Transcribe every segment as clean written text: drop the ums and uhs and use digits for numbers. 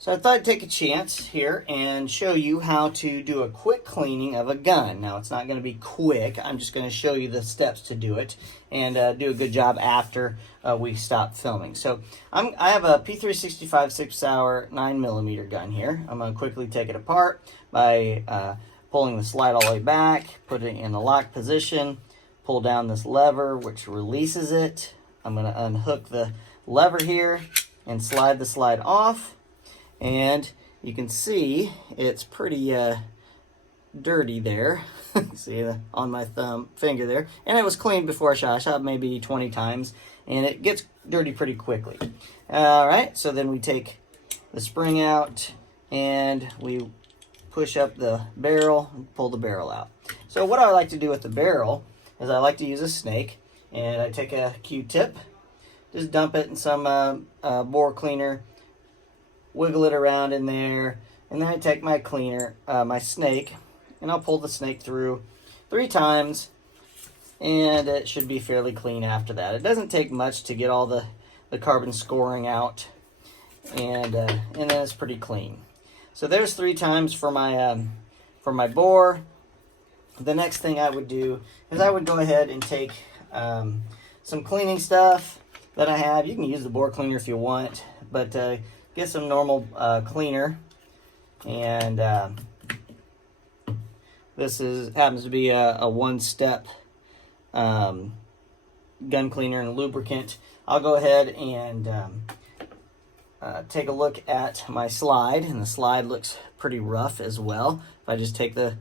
So I thought I'd take a chance here and show you how to do a quick cleaning of a gun. Now, it's not going to be quick. I'm just going to show you the steps to do it and do a good job after we stop filming. So I have a P365 6-hour 9mm gun here. I'm going to quickly take it apart by pulling the slide all the way back, put it in the lock position, pull down this lever which releases it. I'm going to unhook the lever here and slide the slide off. And you can see it's pretty dirty there. See on my finger there. And it was cleaned before I shot. I shot maybe 20 times. And it gets dirty pretty quickly. Alright, so then we take the spring out and we push up the barrel and pull the barrel out. So what I like to do with the barrel is I like to use a snake. And I take a Q-tip, just dump it in some bore cleaner, wiggle it around in there, and then I take my cleaner, my snake, and I'll pull the snake through 3 times, and it should be fairly clean after that. It doesn't take much to get all the carbon scoring out, and then it's pretty clean. So there's 3 times for my bore. The next thing I would do is I would go ahead and take some cleaning stuff that I have. You can use the bore cleaner if you want, but get some normal cleaner, and this happens to be a one-step gun cleaner and lubricant. I'll go ahead and take a look at my slide, and the slide looks pretty rough as well. If I just take the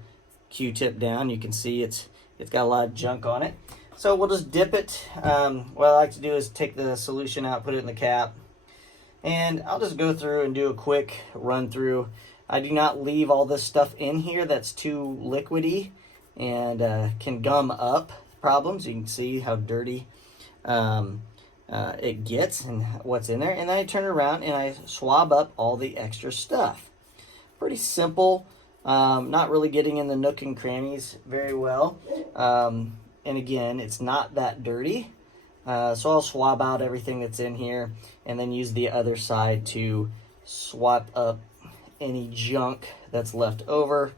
Q-tip down, you can see it's got a lot of junk on it. So we'll just dip it. What I like to do is take the solution out, put it in the cap, and I'll just go through and do a quick run through. I do not leave all this stuff in here that's too liquidy and can gum up problems. You can see how dirty it gets and what's in there. And then I turn it around and I swab up all the extra stuff. Pretty simple. Not really getting in the nook and crannies very well. And again, it's not that dirty. So I'll swab out everything that's in here and then use the other side to swap up any junk that's left over.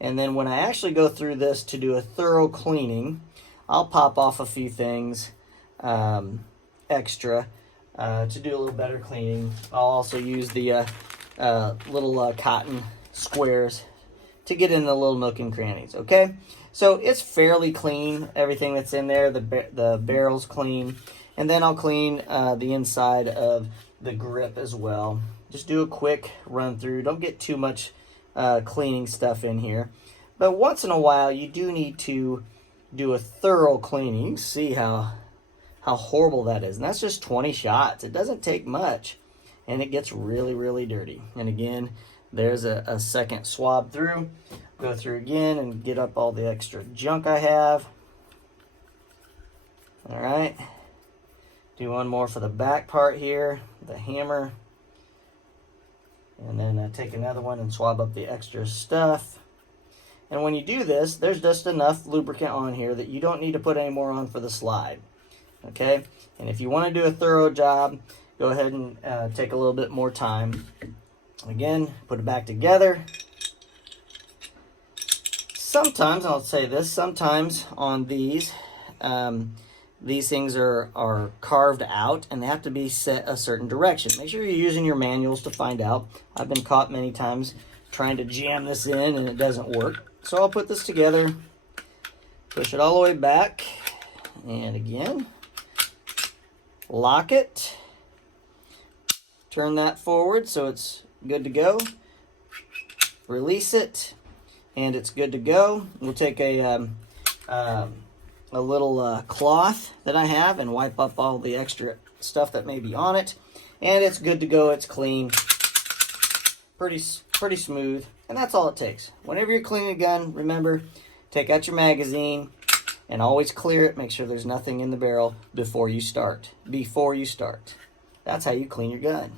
And then when I actually go through this to do a thorough cleaning, I'll pop off a few things extra to do a little better cleaning. I'll also use the little cotton squares to get in the little nook and crannies, okay? So it's fairly clean, everything that's in there. The barrel's clean. And then I'll clean the inside of the grip as well. Just do a quick run through. Don't get too much cleaning stuff in here. But once in a while, you do need to do a thorough cleaning. You can see how horrible that is. And that's just 20 shots. It doesn't take much. And it gets really, really dirty. And again, there's a second swab through. Go through again and get up all the extra junk I have. Alright. Do one more for the back part here, the hammer. And then take another one and swab up the extra stuff. And when you do this, there's just enough lubricant on here that you don't need to put any more on for the slide. Okay? And if you want to do a thorough job, go ahead and take a little bit more time. Again, put it back together. Sometimes, I'll say this, sometimes on these things are carved out and they have to be set a certain direction. Make sure you're using your manuals to find out. I've been caught many times trying to jam this in and it doesn't work. So I'll put this together, push it all the way back, and again, lock it, turn that forward so it's good to go, release it, and it's good to go. We'll take a little cloth that I have and wipe up all the extra stuff that may be on it, and it's good to go. It's clean, pretty smooth, and that's all it takes. Whenever you're cleaning a gun, remember, take out your magazine and always clear it. Make sure there's nothing in the barrel before you start. That's how you clean your gun.